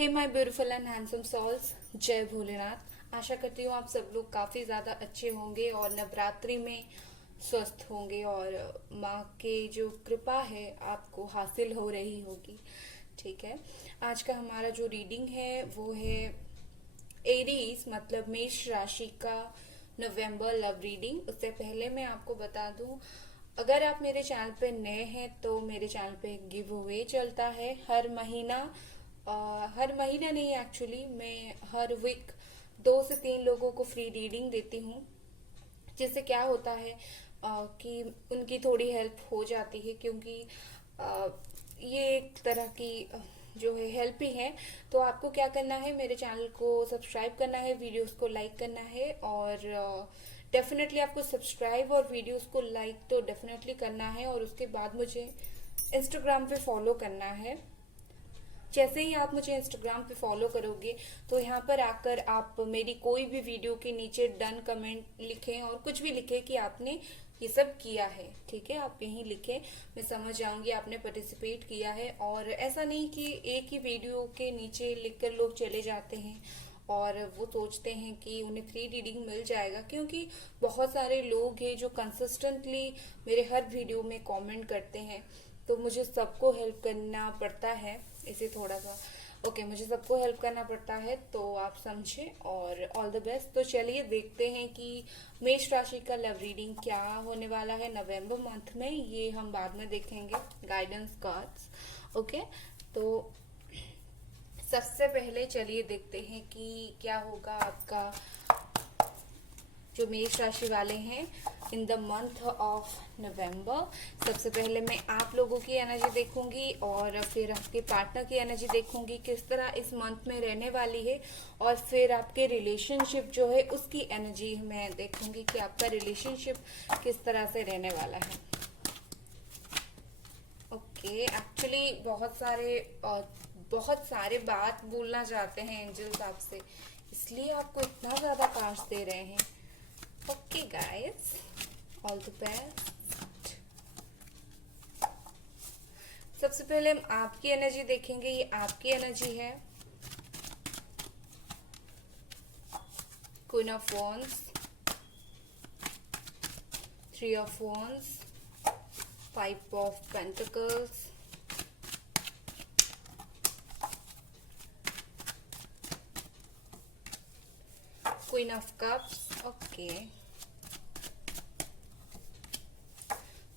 Hey my beautiful and handsome souls, जय भोलेनाथ। आशा करती हूँ आप सब लोग काफ़ी ज़्यादा अच्छे होंगे और नवरात्रि में स्वस्थ होंगे और माँ के जो कृपा है आपको हासिल हो रही होगी। ठीक है, आज का हमारा जो रीडिंग है वो है एरीज मतलब मेष राशि का नवंबर लव रीडिंग। उससे पहले मैं आपको बता दूं, अगर आप मेरे चैनल पे नए हैं तो मेरे चैनल पे गिव अवे चलता है हर महीना नहीं, एक्चुअली मैं हर वीक 2 से 3 लोगों को फ्री रीडिंग देती हूँ। जिससे क्या होता है कि उनकी थोड़ी हेल्प हो जाती है, क्योंकि अ, ये एक तरह की जो है हेल्प ही है। तो आपको क्या करना है, मेरे चैनल को सब्सक्राइब करना है, वीडियोस को लाइक करना है और डेफिनेटली आपको सब्सक्राइब और वीडियोस को लाइक तो डेफिनेटली करना है और उसके बाद मुझे इंस्टाग्राम पे फॉलो करना है। जैसे ही आप मुझे इंस्टाग्राम पे फॉलो करोगे तो यहाँ पर आकर आप मेरी कोई भी वीडियो के नीचे डन कमेंट लिखें और कुछ भी लिखें कि आपने ये सब किया है। ठीक है, आप यहीं लिखें, मैं समझ जाऊंगी आपने पार्टिसिपेट किया है। और ऐसा नहीं कि एक ही वीडियो के नीचे लिखकर लोग चले जाते हैं और वो सोचते हैं कि उन्हें फ्री रीडिंग मिल जाएगा, क्योंकि बहुत सारे लोग हैं जो कंसिस्टेंटली मेरे हर वीडियो में कमेंट करते हैं। तो मुझे सबको हेल्प करना पड़ता है, इसे थोड़ा सा मुझे सबको हेल्प करना पड़ता है, तो आप समझें और ऑल द बेस्ट। तो चलिए देखते हैं कि मेष राशि का लव रीडिंग क्या होने वाला है नवंबर मंथ में, ये हम बाद में देखेंगे। Guidance cards. ओके, तो सबसे पहले चलिए देखते हैं कि क्या होगा आपका जो मेष राशि वाले हैं in the month of November. सबसे पहले मैं आप लोगों की एनर्जी देखूंगी और फिर आपके पार्टनर की एनर्जी देखूंगी किस तरह इस मंथ में रहने वाली है, और फिर आपके रिलेशनशिप जो है उसकी एनर्जी मैं देखूंगी कि आपका रिलेशनशिप किस तरह से रहने वाला है। ओके, एक्चुअली बहुत सारे बात बोलना चाहते हैं एंजल्स आपसे, इसलिए आपको इतना ज्यादा कार्ड्स दे रहे हैं। Okay guys, all the best. सबसे पहले हम आपकी एनर्जी देखेंगे, ये आपकी एनर्जी है। Queen of wands, 3 of wands, 5 of pentacles, queen of cups, okay,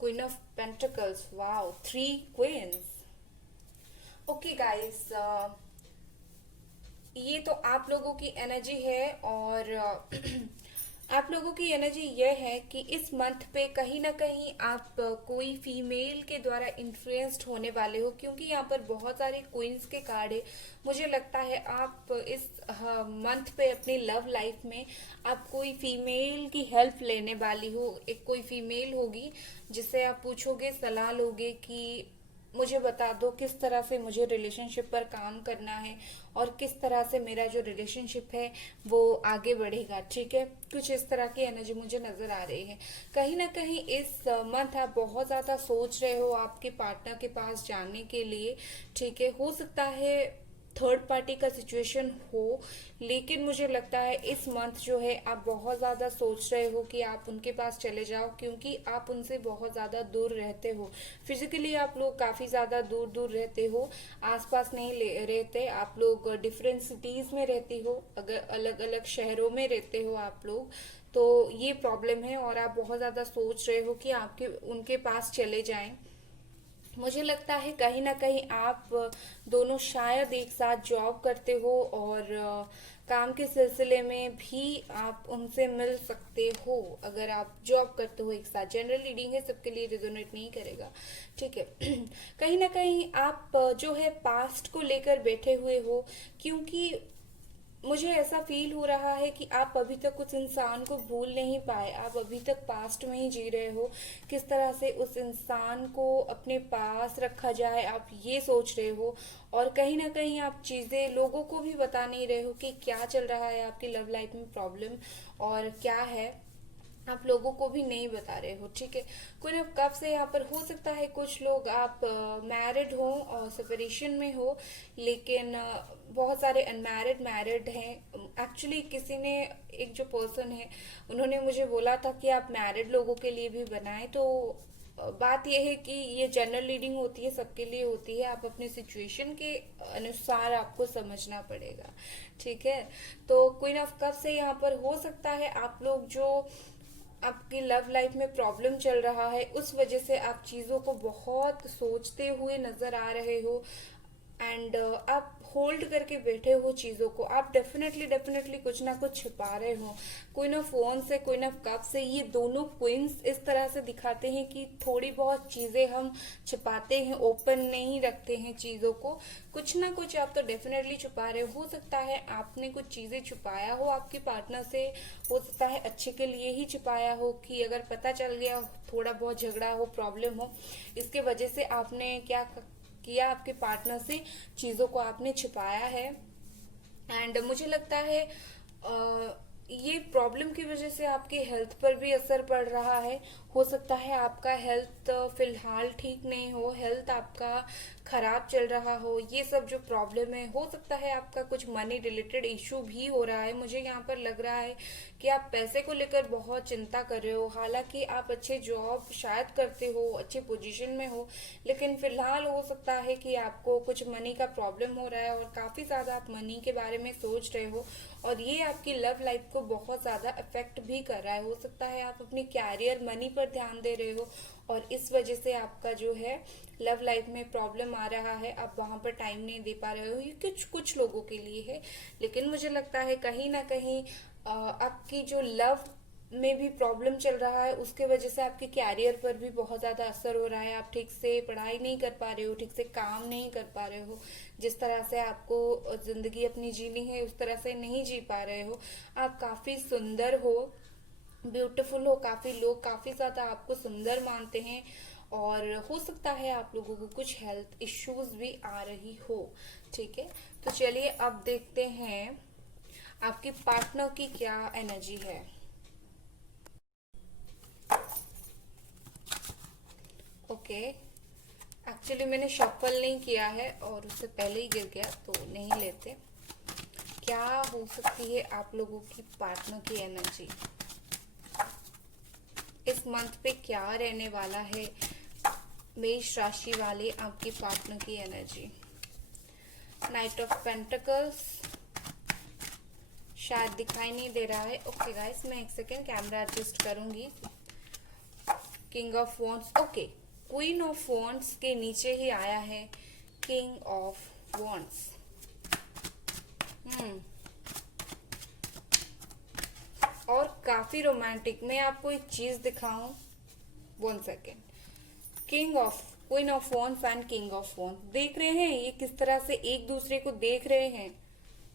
queen of pentacles, wow, 3 queens. Okay guys, ये तो आप लोगों की एनर्जी है और आप लोगों की एनर्जी ये है कि इस मंथ पे कहीं ना कहीं आप कोई फीमेल के द्वारा इन्फ्लुएंस्ड होने वाले हो, क्योंकि यहाँ पर बहुत सारे क्वींस के कार्ड है। मुझे लगता है आप इस मंथ पे अपनी लव लाइफ में आप कोई फीमेल की हेल्प लेने वाली हो। एक कोई फीमेल होगी जिससे आप पूछोगे, सलाह लोगे कि मुझे बता दो किस तरह से मुझे रिलेशनशिप पर काम करना है और किस तरह से मेरा जो रिलेशनशिप है वो आगे बढ़ेगा। ठीक है, कुछ इस तरह की एनर्जी मुझे नजर आ रही है। कहीं ना कहीं इस मंथ आप बहुत ज्यादा सोच रहे हो आपके पार्टनर के पास जाने के लिए। ठीक है, हो सकता है थर्ड पार्टी का सिचुएशन हो, लेकिन मुझे लगता है इस मंथ जो है आप बहुत ज्यादा सोच रहे हो कि आप उनके पास चले जाओ, क्योंकि आप उनसे बहुत ज्यादा दूर रहते हो। फिजिकली आप लोग काफी ज्यादा दूर दूर रहते हो, आसपास नहीं रहते। आप लोग डिफरेंट सिटीज में रहती हो, अगर अलग अलग शहरों में रहते हो आप लोग, तो ये प्रॉब्लम है और आप बहुत ज्यादा सोच रहे हो कि आपके उनके पास चले जाएं। मुझे लगता है कहीं ना कहीं आप दोनों शायद एक साथ जॉब करते हो और काम के सिलसिले में भी आप उनसे मिल सकते हो। अगर आप जॉब करते हो एक साथ, जनरल रीडिंग है, सबके लिए रिजोनेट नहीं करेगा। ठीक है कहीं ना कहीं आप जो है पास्ट को लेकर बैठे हुए हो, क्योंकि मुझे ऐसा फील हो रहा है कि आप अभी तक उस इंसान को भूल नहीं पाए। आप अभी तक पास्ट में ही जी रहे हो, किस तरह से उस इंसान को अपने पास रखा जाए आप ये सोच रहे हो। और कहीं ना कहीं आप चीजें लोगों को भी बता नहीं रहे हो कि क्या चल रहा है आपकी लव लाइफ में, प्रॉब्लम और क्या है। आप लोगों को भी नहीं बता रहे हो, ठीक है। कोई ना कब से यहाँ पर हो सकता है कुछ लोग आप मैरिड हो और सेपरेशन में हो, लेकिन बहुत सारे अनमैरिड मैरिड हैं। एक्चुअली किसी ने, एक जो पर्सन है, उन्होंने मुझे बोला था कि आप मैरिड लोगों के लिए भी बनाएं। तो बात यह है कि ये जनरल रीडिंग होती है, सबके लिए होती है। आप अपने सिचुएशन के अनुसार आपको समझना पड़ेगा, ठीक है। तो क्वीन ऑफ कप से यहाँ पर हो सकता है आप लोग जो आपकी लव लाइफ में प्रॉब्लम चल रहा है, उस वजह से आप चीजों को बहुत सोचते हुए नजर आ रहे हो, एंड आप होल्ड करके बैठे हो चीजों को। आप डेफिनेटली डेफिनेटली कुछ ना कुछ छिपा रहे हो। क्वीन ऑफ फोन से, क्वीन ऑफ कप से, ये दोनों क्वींस इस तरह से दिखाते हैं कि थोड़ी बहुत चीजें हम छिपाते हैं, ओपन नहीं रखते हैं चीजों को। कुछ ना कुछ आप तो डेफिनेटली छुपा रहे हो सकता है आपने कुछ चीजें छुपाया हो आपके पार्टनर से, हो सकता है अच्छे के लिए ही छुपाया हो, कि अगर पता चल गया, थोड़ा बहुत झगड़ा हो, प्रॉब्लम हो, इसके वजह से आपने क्या किया, आपके पार्टनर से चीजों को आपने छिपाया है। एंड मुझे लगता है ये प्रॉब्लम की वजह से आपकी हेल्थ पर भी असर पड़ रहा है। हो सकता है आपका हेल्थ फिलहाल ठीक नहीं हो, हेल्थ आपका खराब चल रहा हो। ये सब जो प्रॉब्लम है, हो सकता है आपका कुछ मनी रिलेटेड इशू भी हो रहा है। मुझे यहाँ पर लग रहा है कि आप पैसे को लेकर बहुत चिंता कर रहे हो। हालांकि आप अच्छे जॉब शायद करते हो, अच्छे पोजीशन में हो, लेकिन फिलहाल हो सकता है कि आपको कुछ मनी का प्रॉब्लम हो रहा है और काफी ज्यादा आप मनी के बारे में सोच रहे हो, और ये आपकी लव लाइफ को बहुत ज्यादा इफेक्ट भी कर रहा है। हो सकता है आप अपनी कैरियर, मनी पर ध्यान दे रहे हो, और इस वजह से आपका जो है लव लाइफ में प्रॉब्लम आ रहा है, आप वहां पर टाइम नहीं दे पा रहे हो। ये कुछ कुछ लोगों के लिए है, लेकिन मुझे लगता है कहीं ना कहीं आपकी जो लव में भी प्रॉब्लम चल रहा है, उसके वजह से आपके कैरियर पर भी बहुत ज्यादा असर हो रहा है। आप ठीक से पढ़ाई नहीं कर पा रहे हो, ठीक से काम नहीं कर पा रहे हो, जिस तरह से आपको जिंदगी अपनी जीनी है उस तरह से नहीं जी पा रहे हो। आप काफी सुंदर हो, ब्यूटीफुल हो, काफी लोग काफी ज्यादा आपको सुंदर मानते हैं, और हो सकता है आप लोगों को कुछ हेल्थ इश्यूज भी आ रही हो, ठीक है। तो चलिए अब देखते हैं आपके पार्टनर की क्या एनर्जी है। ओके, एक्चुअली मैंने शफल नहीं किया है और उससे पहले ही गिर गया, तो नहीं लेते। क्या हो सकती है आप लोगों की पार्टनर की एनर्जी इस मंथ पे, क्या रहने वाला है मेष राशि वाले आपके पार्टनर की एनर्जी। नाइट ऑफ पेंटिकल्स शायद दिखाई नहीं दे रहा है। ओके गाइस, मैं एक सेकेंड कैमरा एडजस्ट करूंगी। King of wands, okay, queen of wands के नीचे ही आया है किंग ऑफ वॉन्ड्स। और काफी रोमांटिक। मैं आपको एक चीज दिखाऊं, 1 second. King of, queen of wands and king of wands, देख रहे हैं ये किस तरह से एक दूसरे को देख रहे हैं,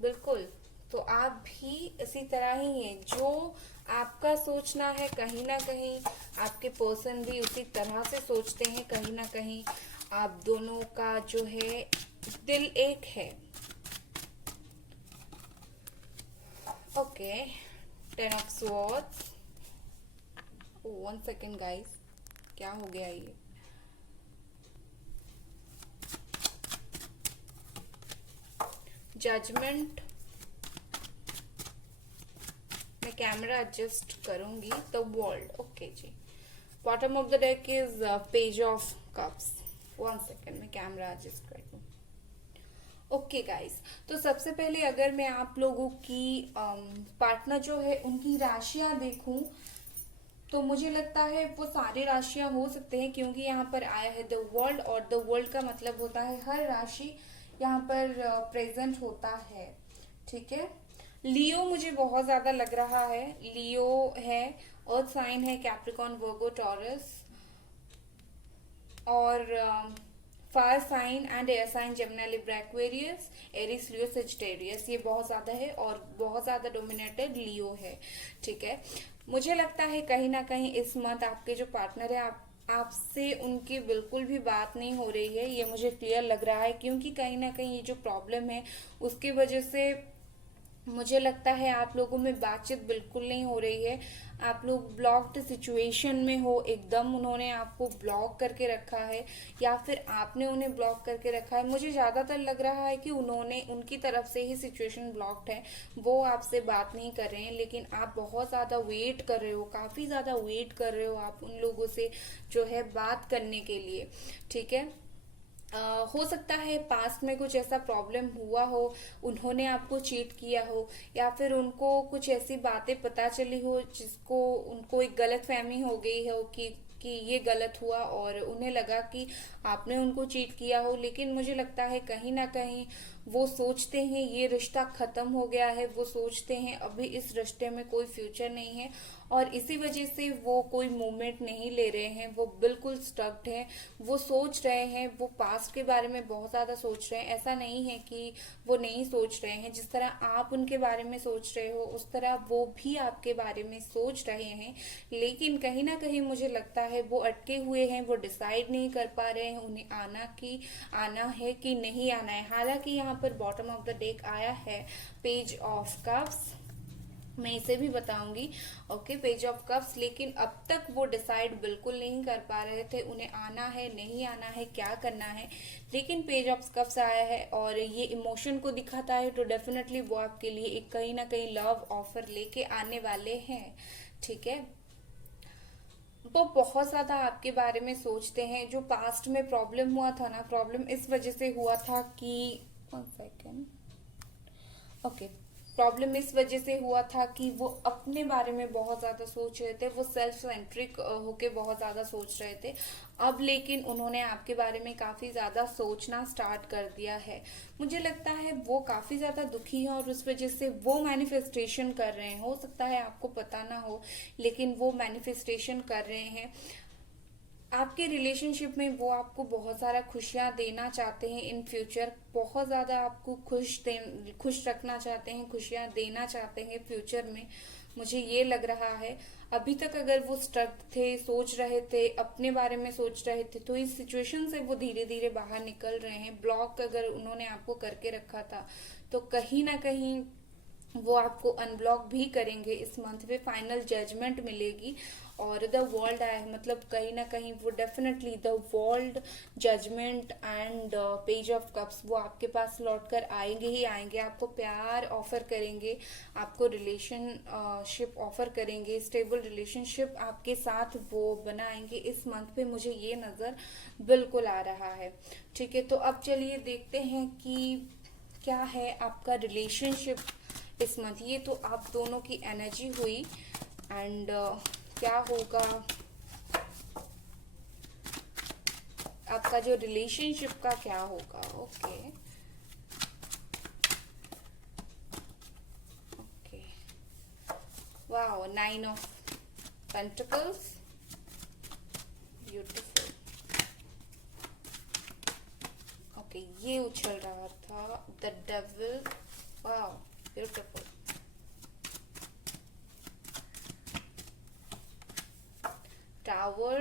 बिल्कुल। तो आप भी इसी तरह ही हैं। जो आपका सोचना है, कहीं ना कहीं आपके पर्सन भी उसी तरह से सोचते हैं। कहीं ना कहीं आप दोनों का जो है दिल एक है। Okay, 10 of swords. 1 second guys, क्या हो गया ये। जजमेंट, मैं कैमरा एडजस्ट करूंगी। द वर्ल्ड, ओके जी। Bottom of the deck is page of cups. 1 second, मैं कैमरा एडजस्ट कर दूं। ओके गाइस, तो सबसे पहले अगर मैं आप लोगों की पार्टनर जो है उनकी राशियां देखूं, तो मुझे लगता है वो सारी राशियां हो सकते हैं, क्योंकि यहाँ पर आया है द वर्ल्ड, और द वर्ल्ड का मतलब होता है हर राशि यहाँ पर प्रेजेंट होता है, ठीक है। लियो मुझे बहुत ज्यादा लग रहा है। लियो है, अर्थ साइन है, कैप्रिकॉन, वर्गो, टॉरस, और fire sign and air sign Gemini, Libra, Aquarius, Aries, Leo, Sagittarius, ये बहुत ज्यादा है और बहुत ज्यादा डोमिनेटेड लियो है, ठीक है। मुझे लगता है कहीं ना कहीं इस मंथ आपके जो पार्टनर है, आपसे उनकी बिल्कुल भी बात नहीं हो रही है, ये मुझे क्लियर लग रहा है। क्योंकि कहीं ना कहीं ये जो प्रॉब्लम है उसकी वजह से मुझे लगता है आप लोगों में बातचीत बिल्कुल नहीं हो रही है। आप लोग ब्लॉक्ड सिचुएशन में हो, एकदम उन्होंने आपको ब्लॉक करके रखा है या फिर आपने उन्हें ब्लॉक करके रखा है। मुझे ज़्यादातर लग रहा है कि उन्होंने उनकी तरफ से ही सिचुएशन ब्लॉक्ड है, वो आपसे बात नहीं कर रहे हैं, लेकिन आप बहुत ज़्यादा वेट कर रहे हो, काफ़ी ज़्यादा वेट कर रहे हो आप उन लोगों से जो है बात करने के लिए। ठीक है। हो सकता है पास्ट में कुछ ऐसा प्रॉब्लम हुआ हो, उन्होंने आपको चीट किया हो, या फिर उनको कुछ ऐसी बातें पता चली हो जिसको उनको एक गलत फहमी हो गई हो कि ये गलत हुआ, और उन्हें लगा कि आपने उनको चीट किया हो। लेकिन मुझे लगता है कहीं ना कहीं वो सोचते हैं ये रिश्ता खत्म हो गया है, वो सोचते हैं अभी इस रिश्ते में कोई फ्यूचर नहीं है, और इसी वजह से वो कोई मूवमेंट नहीं ले रहे हैं, वो बिल्कुल स्टक्ड हैं। वो सोच रहे हैं, वो पास्ट के बारे में बहुत ज़्यादा सोच रहे हैं। ऐसा नहीं है कि वो नहीं सोच रहे हैं, जिस तरह आप उनके बारे में सोच रहे हो उस तरह वो भी आपके बारे में सोच रहे हैं। लेकिन कहीं ना कहीं मुझे लगता है वो अटके हुए हैं, वो डिसाइड नहीं कर पा रहे हैं उन्हें आना है कि नहीं आना है। हालांकि यहाँ पर बॉटम ऑफ द डेक आया है पेज ऑफ कप्स, मैं इसे भी बताऊंगी। ओके, पेज ऑफ कप्स, लेकिन अब तक वो डिसाइड बिल्कुल नहीं कर पा रहे थे उन्हें आना है नहीं आना है क्या करना है। लेकिन पेज ऑफ कप्स आया है और ये इमोशन को दिखाता है, तो डेफिनेटली वो आपके लिए एक कहीं ना कहीं लव ऑफर लेके आने वाले हैं। ठीक है। वो बहुत ज्यादा आपके बारे में सोचते हैं। जो पास्ट में प्रॉब्लम हुआ था ना, प्रॉब्लम इस वजह से हुआ था कि 1 सेकेंड, ओके, प्रॉब्लम इस वजह से हुआ था कि वो अपने बारे में बहुत ज्यादा सोच रहे थे, वो सेल्फ सेंट्रिक होके बहुत ज्यादा सोच रहे थे। अब लेकिन उन्होंने आपके बारे में काफी ज्यादा सोचना स्टार्ट कर दिया है। मुझे लगता है वो काफी ज्यादा दुखी है और उस वजह से वो मैनिफेस्टेशन कर रहे हैं। हो सकता है आपको पता ना हो, लेकिन वो मैनिफेस्टेशन कर रहे हैं। आपके रिलेशनशिप में वो आपको बहुत सारा खुशियां देना चाहते हैं इन फ्यूचर, बहुत ज्यादा आपको खुश रखना चाहते हैं, खुशियां देना चाहते हैं फ्यूचर में। मुझे ये लग रहा है अभी तक अगर वो स्ट्रक थे, सोच रहे थे, अपने बारे में सोच रहे थे, तो इस सिचुएशन से वो धीरे धीरे बाहर निकल रहे हैं। ब्लॉक अगर उन्होंने आपको करके रखा था तो कहीं ना कहीं वो आपको अनब्लॉक भी करेंगे। इस मंथ में फाइनल जजमेंट मिलेगी और द वर्ल्ड आया है, मतलब कहीं ना कहीं वो definitely the world judgement and page of cups वो आपके पास लौट कर आएंगे ही आएंगे। आपको प्यार ऑफर करेंगे, आपको रिलेशनशिप ऑफर करेंगे, स्टेबल रिलेशनशिप आपके साथ वो बनाएंगे इस मंथ पे। मुझे ये नजर बिल्कुल आ रहा है। ठीक है, तो अब चलिए देखते हैं कि क्या है आपका रिलेशनशिप इस मंथ। ये तो आप दोनों की एनर्जी हुई एंड क्या होगा आपका जो रिलेशनशिप का क्या होगा। Okay okay, wow, 9 of pentacles, beautiful. Okay, ये उछल रहा था the devil, wow beautiful. Tower,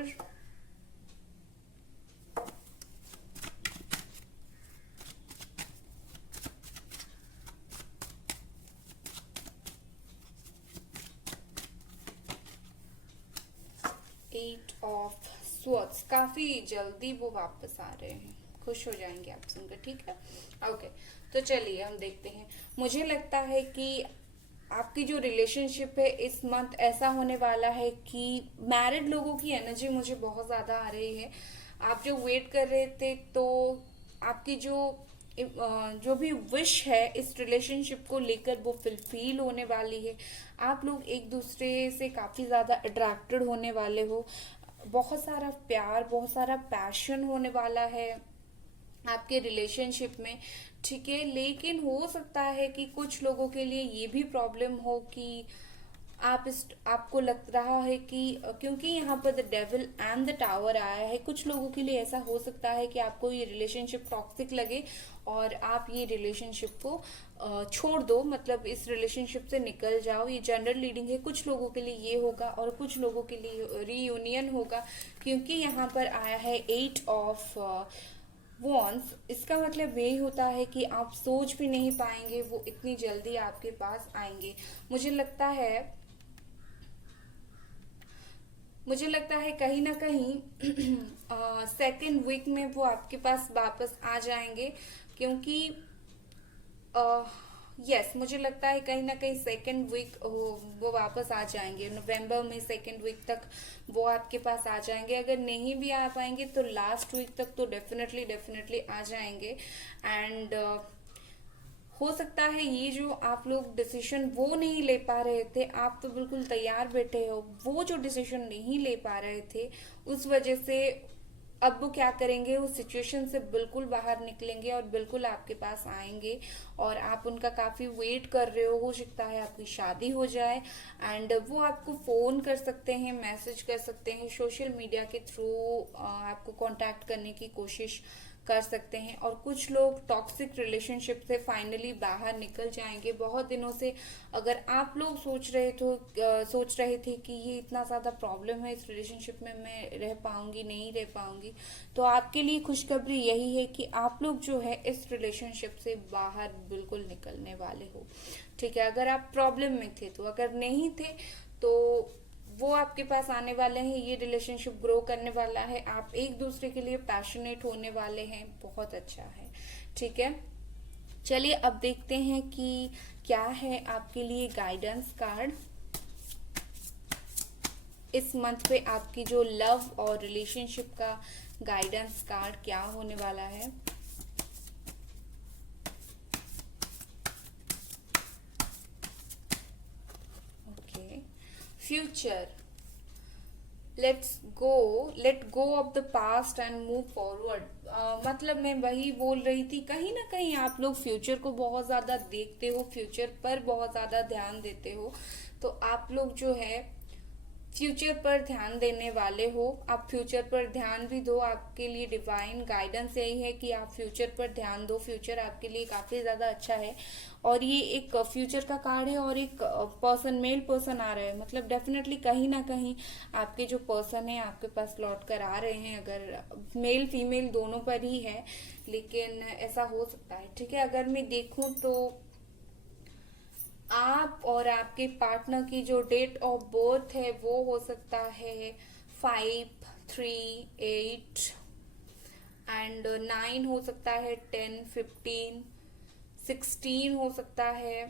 eight of swords. काफी जल्दी वो वापस आ रहे हैं, खुश हो जाएंगे आप सुनकर। ठीक है, ओके, तो चलिए हम देखते हैं। मुझे लगता है कि आपकी जो रिलेशनशिप है इस मंथ ऐसा होने वाला है कि मैरिड लोगों की एनर्जी मुझे बहुत ज्यादा आ रही है। आप जो वेट कर रहे थे, तो आपकी जो भी विश है इस रिलेशनशिप को लेकर वो फुलफिल होने वाली है। आप लोग एक दूसरे से काफी ज्यादा अट्रैक्टेड होने वाले हो, बहुत सारा प्यार, बहुत सारा पैशन होने वाला है आपके रिलेशनशिप में। ठीक है, लेकिन हो सकता है कि कुछ लोगों के लिए ये भी प्रॉब्लम हो कि आपको लग रहा है कि क्योंकि यहाँ पर the devil and the tower आया है, कुछ लोगों के लिए ऐसा हो सकता है कि आपको ये रिलेशनशिप टॉक्सिक लगे और आप ये रिलेशनशिप को छोड़ दो, मतलब इस रिलेशनशिप से निकल जाओ। ये जनरल रीडिंग है, कुछ लोगों के लिए ये होगा और कुछ लोगों के लिए रीयूनियन होगा, क्योंकि यहाँ पर आया है 8 ऑफ वॉन्स, इसका मतलब यही होता है कि आप सोच भी नहीं पाएंगे वो इतनी जल्दी आपके पास आएंगे। मुझे लगता है मुझे लगता है कहीं ना कहीं सेकेंड वीक में वो आपके पास वापस आ जाएंगे, क्योंकि यस मुझे लगता है कहीं ना कहीं सेकेंड वीक वो वापस आ जाएंगे। नवंबर में सेकेंड वीक तक वो आपके पास आ जाएंगे। अगर नहीं भी आ पाएंगे तो लास्ट वीक तक तो डेफिनेटली डेफिनेटली आ जाएंगे। एंड हो सकता है ये जो आप लोग डिसीजन वो नहीं ले पा रहे थे, आप तो बिल्कुल तैयार बैठे हो, वो जो डिसीजन नहीं ले पा रहे थे उस वजह से अब वो क्या करेंगे, उस सिचुएशन से बिल्कुल बाहर निकलेंगे और बिल्कुल आपके पास आएंगे। और आप उनका काफी वेट कर रहे हो सकता है आपकी शादी हो जाए। एंड वो आपको फोन कर सकते हैं, मैसेज कर सकते हैं, सोशल मीडिया के थ्रू आपको कांटेक्ट करने की कोशिश कर सकते हैं। और कुछ लोग टॉक्सिक रिलेशनशिप से फाइनली बाहर निकल जाएंगे। बहुत दिनों से अगर आप लोग सोच रहे थे कि ये इतना ज्यादा प्रॉब्लम है इस रिलेशनशिप में, मैं रह पाऊंगी नहीं रह पाऊंगी, तो आपके लिए खुशखबरी यही है कि आप लोग जो है इस रिलेशनशिप से बाहर बिल्कुल निकलने वाले हो। ठीक है, अगर आप प्रॉब्लम में थे तो, अगर नहीं थे तो वो आपके पास आने वाले हैं। ये रिलेशनशिप ग्रो करने वाला है, आप एक दूसरे के लिए पैशनेट होने वाले हैं। बहुत अच्छा है। ठीक है, चलिए अब देखते हैं कि क्या है आपके लिए गाइडेंस कार्ड इस मंथ पे। आपकी जो लव और रिलेशनशिप का गाइडेंस कार्ड क्या होने वाला है। Okay, future, let go of the past and move forward. मतलब मैं वही बोल रही थी, कहीं ना कहीं आप लोग फ्यूचर को बहुत ज्यादा देखते हो, फ्यूचर पर बहुत ज्यादा ध्यान देते हो। तो आप लोग जो है फ्यूचर पर ध्यान देने वाले हो। आप फ्यूचर पर ध्यान भी दो, आपके लिए डिवाइन गाइडेंस यही है कि आप फ्यूचर पर ध्यान दो। फ्यूचर आपके लिए काफी ज्यादा अच्छा है। और ये एक फ्यूचर का कार्ड है और एक पर्सन, मेल पर्सन आ रहा है, मतलब डेफिनेटली कहीं ना कहीं आपके जो पर्सन है आपके पास लौट कर आ रहे हैं। अगर मेल फीमेल दोनों पर ही है, लेकिन ऐसा हो सकता है। ठीक है, अगर मैं देखूं तो आप और आपके पार्टनर की जो डेट ऑफ बर्थ है वो हो सकता है 5, 3, 8 एंड 9 हो सकता है, 10, 15, 16 हो सकता है,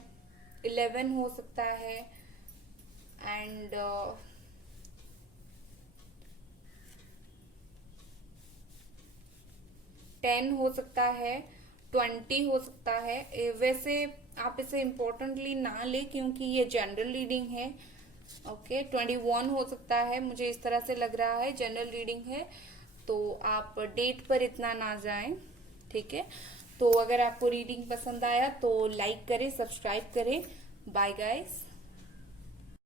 11 हो सकता है एंड 10 हो सकता है, 20 हो सकता है। वैसे आप इसे इम्पोर्टेंटली ना ले क्योंकि ये जनरल रीडिंग है। ओके, 21 हो सकता है, मुझे इस तरह से लग रहा है, जनरल रीडिंग है तो आप डेट पर इतना ना जाएं। ठीक है, तो अगर आपको रीडिंग पसंद आया तो लाइक करें, सब्सक्राइब करें। Bye guys.